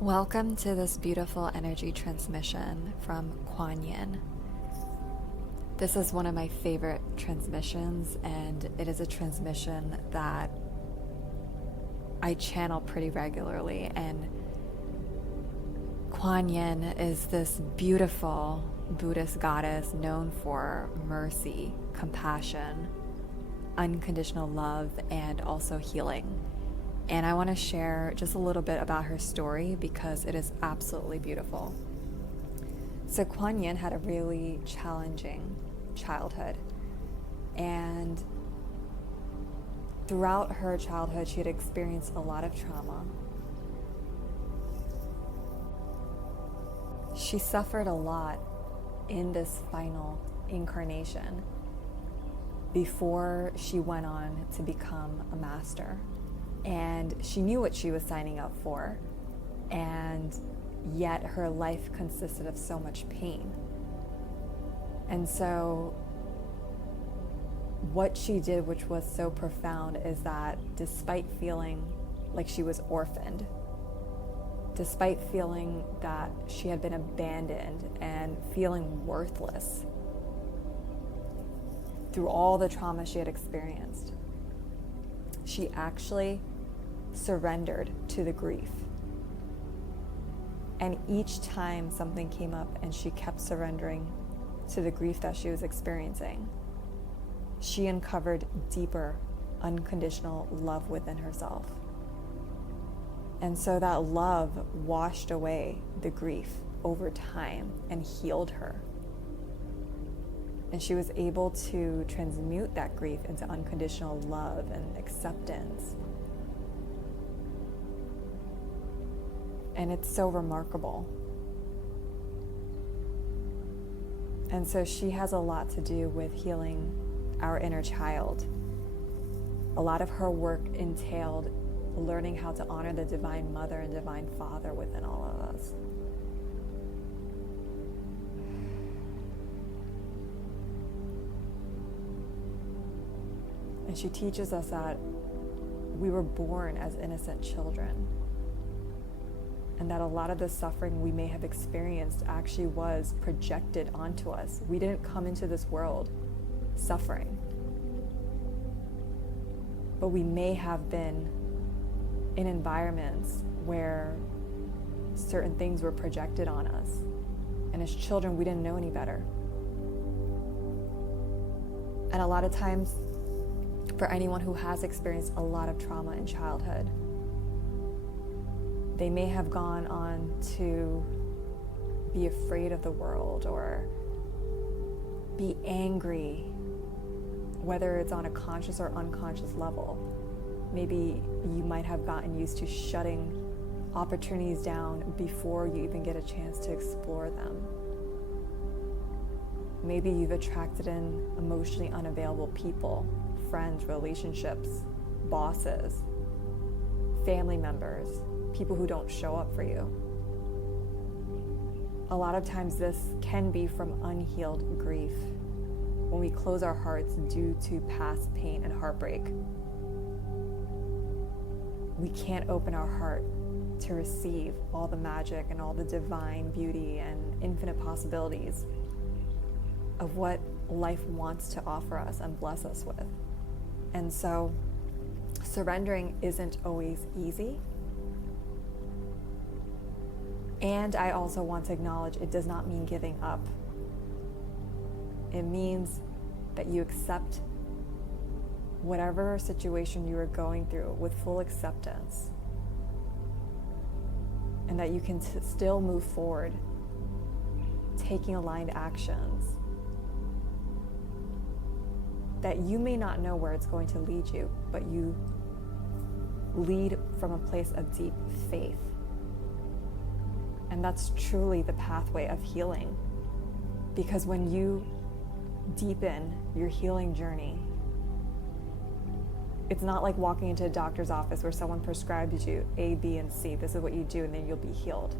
Welcome to this beautiful energy transmission from Quan Yin. This is one of my favorite transmissions, and it is a transmission that I channel pretty regularly. And Quan Yin is this beautiful Buddhist goddess known for mercy, compassion, unconditional love, and also healing. And I want to share just a little bit about her story because it is absolutely beautiful. So Quan Yin had a really challenging childhood. And throughout her childhood, she had experienced a lot of trauma. She suffered a lot in this final incarnation before she went on to become a master. And she knew what she was signing up for, and yet her life consisted of so much pain. And so what she did, which was so profound, is that despite feeling like she was orphaned, despite feeling that she had been abandoned and feeling worthless through all the trauma she had experienced, she actually surrendered to the grief. And each time something came up and she kept surrendering to the grief that she was experiencing, she uncovered deeper, unconditional love within herself. And so that love washed away the grief over time and healed her. And she was able to transmute that grief into unconditional love and acceptance. And it's so remarkable. And so she has a lot to do with healing our inner child. A lot of her work entailed learning how to honor the Divine Mother and Divine Father within all of us. And she teaches us that we were born as innocent children, and that a lot of the suffering we may have experienced actually was projected onto us. We didn't come into this world suffering, but we may have been in environments where certain things were projected on us. And as children, we didn't know any better. And a lot of times, for anyone who has experienced a lot of trauma in childhood, they may have gone on to be afraid of the world or be angry, whether it's on a conscious or unconscious level. Maybe you might have gotten used to shutting opportunities down before you even get a chance to explore them. Maybe you've attracted in emotionally unavailable people, friends, relationships, bosses, family members, people who don't show up for you. A lot of times this can be from unhealed grief, when we close our hearts due to past pain and heartbreak. We can't open our heart to receive all the magic and all the divine beauty and infinite possibilities of what life wants to offer us and bless us with. And so surrendering isn't always easy. And I also want to acknowledge it does not mean giving up. It means that you accept whatever situation you are going through with full acceptance, and that you can still move forward, taking aligned actions. That you may not know where it's going to lead you, but you lead from a place of deep faith. And that's truly the pathway of healing. Because when you deepen your healing journey, it's not like walking into a doctor's office where someone prescribes you A, B, and C. This is what you do, and then you'll be healed.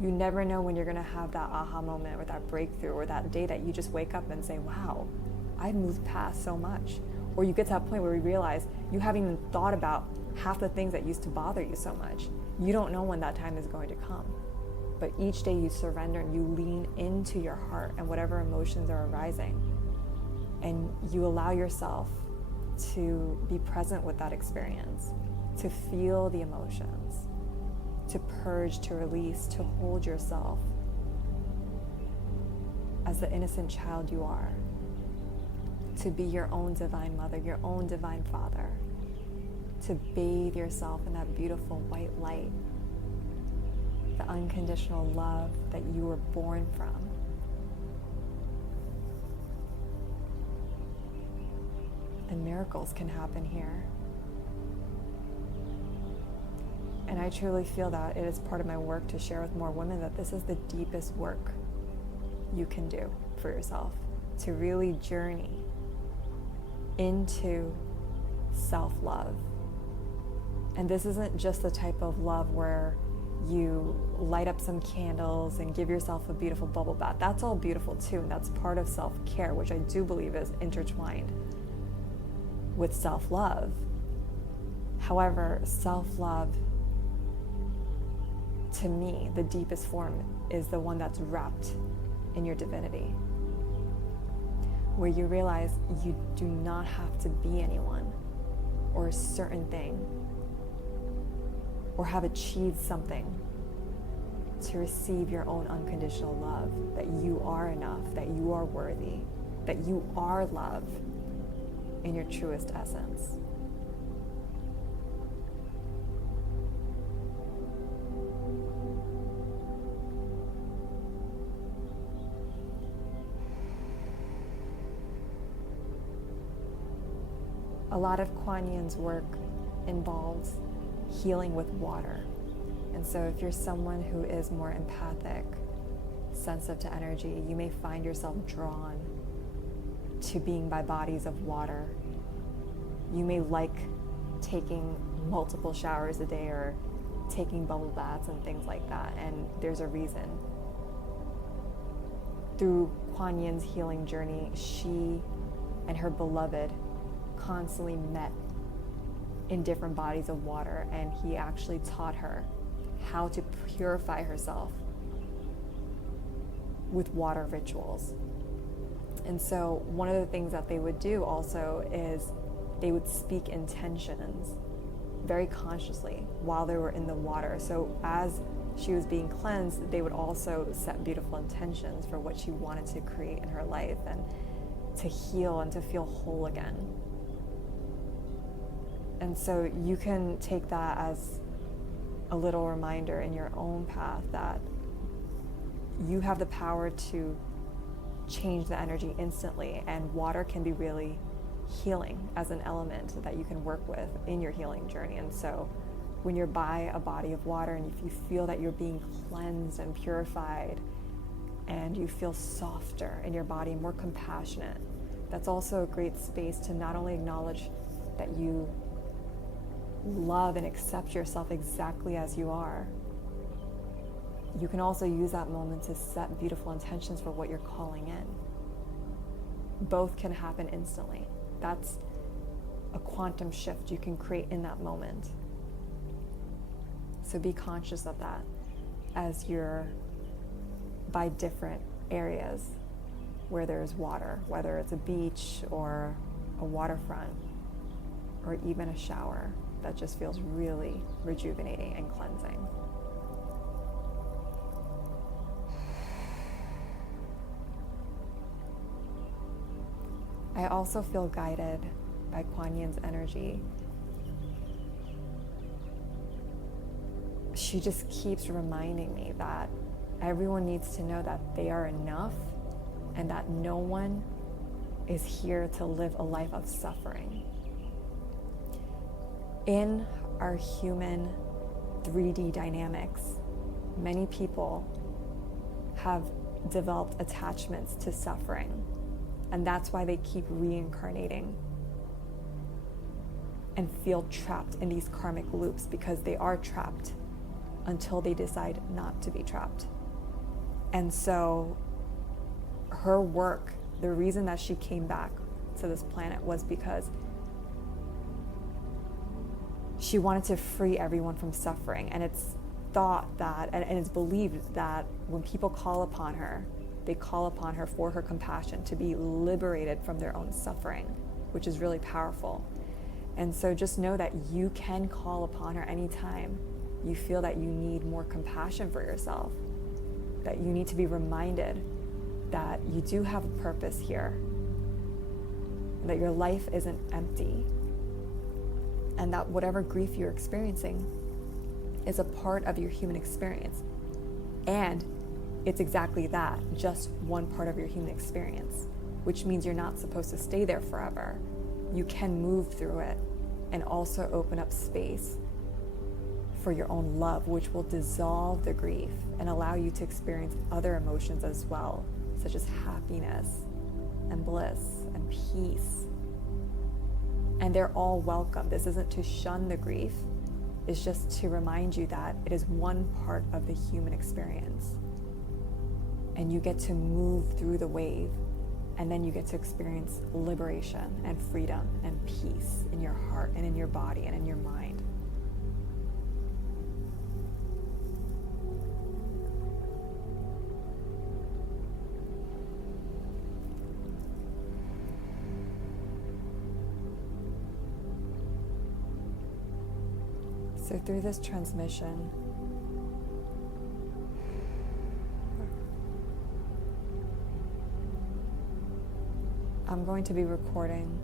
You never know when you're going to have that aha moment or that breakthrough or that day that you just wake up and say, wow, I've moved past so much. Or you get to that point where you realize you haven't even thought about half the things that used to bother you so much. You don't know when that time is going to come. But each day you surrender and you lean into your heart and whatever emotions are arising. And you allow yourself to be present with that experience, to feel the emotions, to purge, to release, to hold yourself as the innocent child you are, to be your own divine mother, your own divine father, to bathe yourself in that beautiful white light, the unconditional love that you were born from. And miracles can happen here. And I truly feel that it is part of my work to share with more women that this is the deepest work you can do for yourself, to really journey into self-love. And this isn't just the type of love where you light up some candles and give yourself a beautiful bubble bath. That's all beautiful too, and that's part of self-care, which I do believe is intertwined with self-love. However, self-love, to me, the deepest form is the one that's wrapped in your divinity, where you realize you do not have to be anyone or a certain thing or have achieved something to receive your own unconditional love, that you are enough, that you are worthy, that you are love in your truest essence. A lot of Quan Yin's work involves healing with water. And so if you're someone who is more empathic, sensitive to energy, you may find yourself drawn to being by bodies of water. You may like taking multiple showers a day or taking bubble baths and things like that, and there's a reason. Through Quan Yin's healing journey, she and her beloved constantly met in different bodies of water, and he actually taught her how to purify herself with water rituals. And so one of the things that they would do also is they would speak intentions very consciously while they were in the water. So as she was being cleansed, they would also set beautiful intentions for what she wanted to create in her life and to heal and to feel whole again. And so you can take that as a little reminder in your own path that you have the power to change the energy instantly, and water can be really healing as an element that you can work with in your healing journey. And so when you're by a body of water and if you feel that you're being cleansed and purified and you feel softer in your body, more compassionate, that's also a great space to not only acknowledge that you love and accept yourself exactly as you are. You can also use that moment to set beautiful intentions for what you're calling in. Both can happen instantly. That's a quantum shift you can create in that moment. So be conscious of that as you're by different areas where there's water, whether it's a beach or a waterfront or even a shower. That just feels really rejuvenating and cleansing. I also feel guided by Quan Yin's energy. She just keeps reminding me that everyone needs to know that they are enough and that no one is here to live a life of suffering. In our human 3D dynamics, many people have developed attachments to suffering, and that's why they keep reincarnating and feel trapped in these karmic loops, because they are trapped until they decide not to be trapped. And so her work, the reason that she came back to this planet was because She wanted to free everyone from suffering, and it's thought that, and it's believed that when people call upon her, they call upon her for her compassion to be liberated from their own suffering, which is really powerful. And so just know that you can call upon her anytime you feel that you need more compassion for yourself, that you need to be reminded that you do have a purpose here, that your life isn't empty, and that whatever grief you're experiencing is a part of your human experience. And it's exactly that, just one part of your human experience, which means you're not supposed to stay there forever. You can move through it and also open up space for your own love, which will dissolve the grief and allow you to experience other emotions as well, such as happiness and bliss and peace. And they're all welcome. This isn't to shun the grief. It's just to remind you that it is one part of the human experience. And you get to move through the wave, and then you get to experience liberation and freedom and peace in your heart and in your body and in your mind. So through this transmission, I'm going to be recording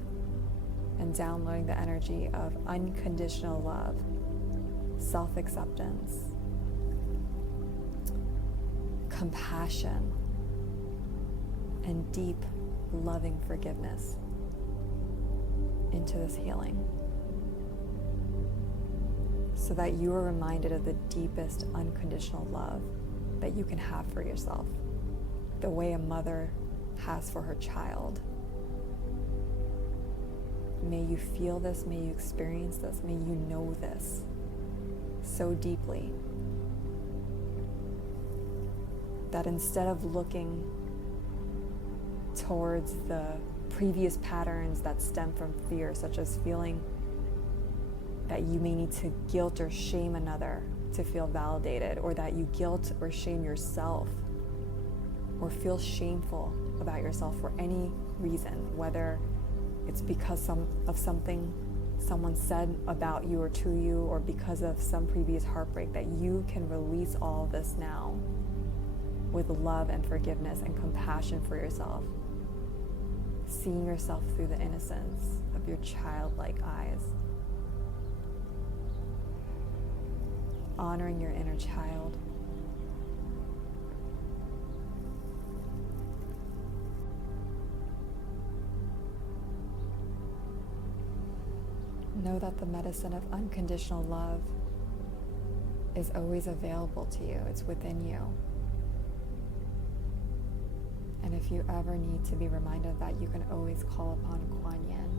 and downloading the energy of unconditional love, self-acceptance, compassion, and deep, loving forgiveness into this healing, so that you are reminded of the deepest unconditional love that you can have for yourself, the way a mother has for her child. May you feel this, may you experience this, may you know this so deeply that instead of looking towards the previous patterns that stem from fear, such as feeling that you may need to guilt or shame another to feel validated, or that you guilt or shame yourself, or feel shameful about yourself for any reason, whether it's because of something someone said about you or to you, or because of some previous heartbreak, that you can release all this now with love and forgiveness and compassion for yourself, seeing yourself through the innocence of your childlike eyes, honoring your inner child. Know that the medicine of unconditional love is always available to you. It's within you. And if you ever need to be reminded of that, you can always call upon Quan Yin.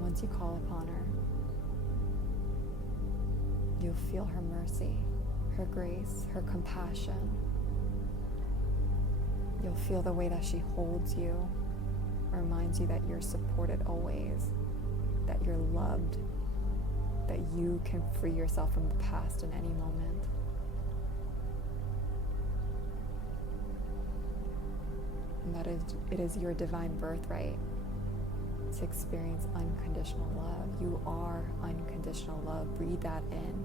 Once you call upon her, you'll feel her mercy, her grace, her compassion. You'll feel the way that she holds you, reminds you that you're supported always, that you're loved, that you can free yourself from the past in any moment. And that it is your divine birthright to experience unconditional love. You are unconditional love. Breathe that in.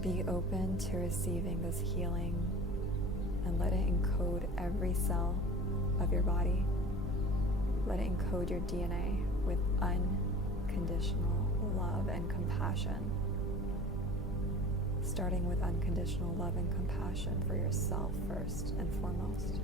Be open to receiving this healing and let it encode every cell of your body. Let it encode your DNA with unconditional love and compassion. Starting with unconditional love and compassion for yourself first and foremost.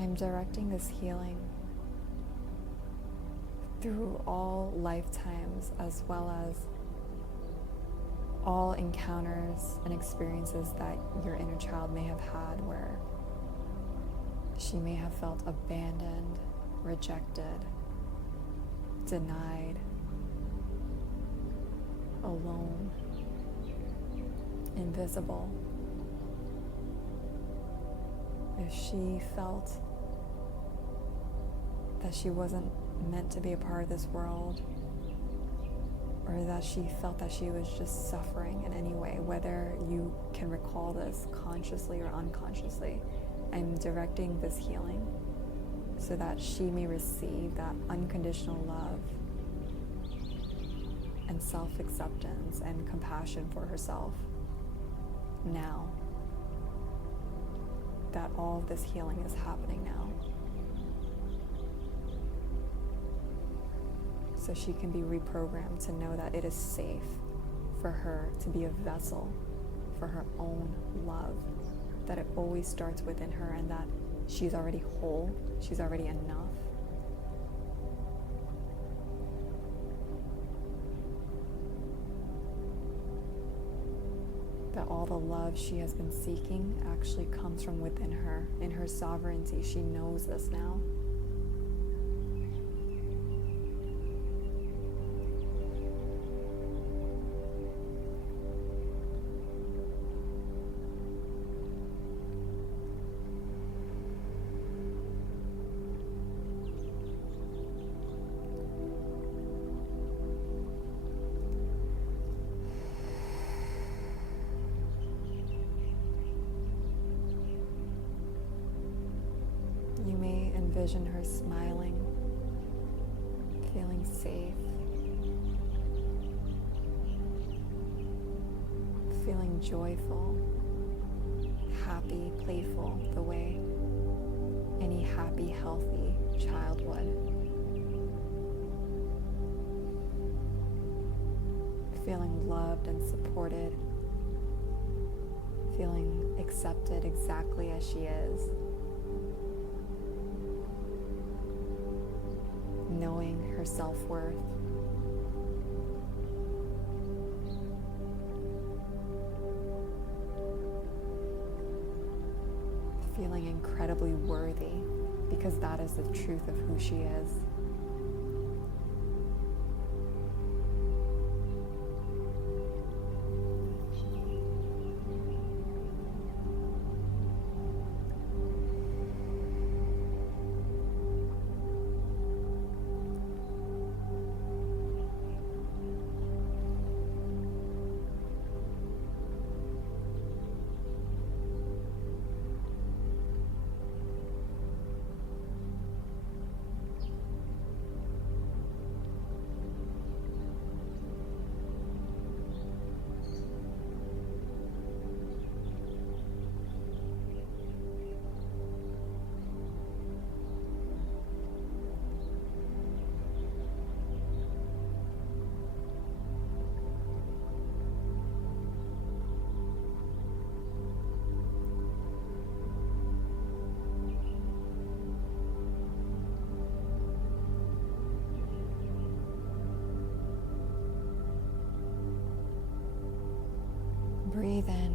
I'm directing this healing through all lifetimes, as well as all encounters and experiences that your inner child may have had, where she may have felt abandoned, rejected, denied, alone, invisible. If she felt that she wasn't meant to be a part of this world, or that she felt that she was just suffering in any way, whether you can recall this consciously or unconsciously, I'm directing this healing so that she may receive that unconditional love and self-acceptance and compassion for herself now that all of this healing is happening now. So she can be reprogrammed to know that it is safe for her to be a vessel for her own love, that it always starts within her, and that she's already whole, she's already enough. That all the love she has been seeking actually comes from within her, in her sovereignty. She knows this now. You may envision her smiling, feeling safe, feeling joyful, happy, playful, the way any happy, healthy child would. Feeling loved and supported, feeling accepted exactly as she is. Knowing her self-worth, feeling incredibly worthy, because that is the truth of who she is. Breathe in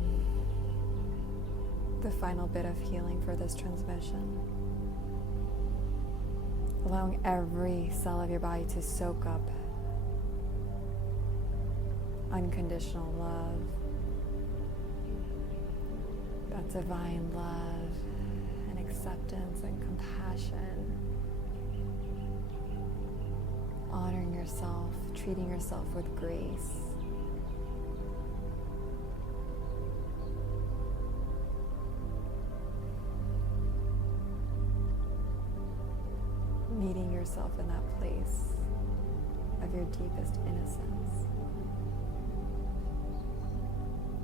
the final bit of healing for this transmission, allowing every cell of your body to soak up unconditional love, that divine love and acceptance and compassion, honoring yourself, treating yourself with grace. Meeting yourself in that place of your deepest innocence.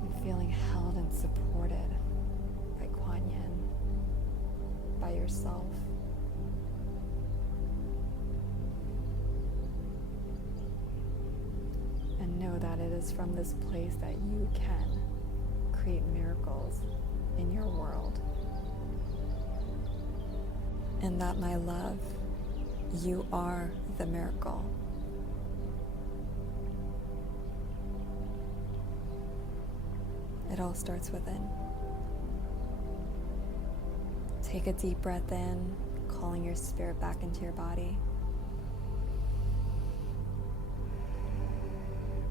And feeling held and supported by Quan Yin, by yourself. And know that it is from this place that you can create miracles in your world. And that, my love, you are the miracle. It all starts within. Take a deep breath in, calling your spirit back into your body.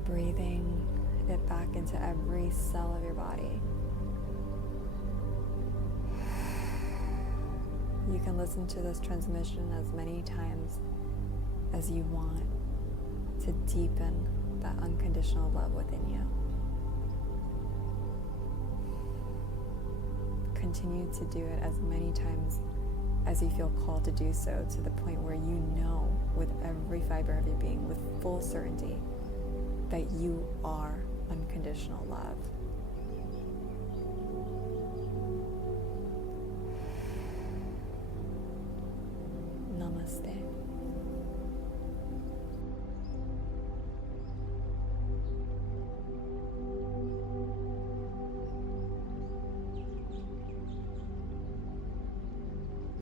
Breathing it back into every cell of your body. You can listen to this transmission as many times as you want to deepen that unconditional love within you. Continue to do it as many times as you feel called to do so, to the point where you know with every fiber of your being, with full certainty, that you are unconditional love. Namaste.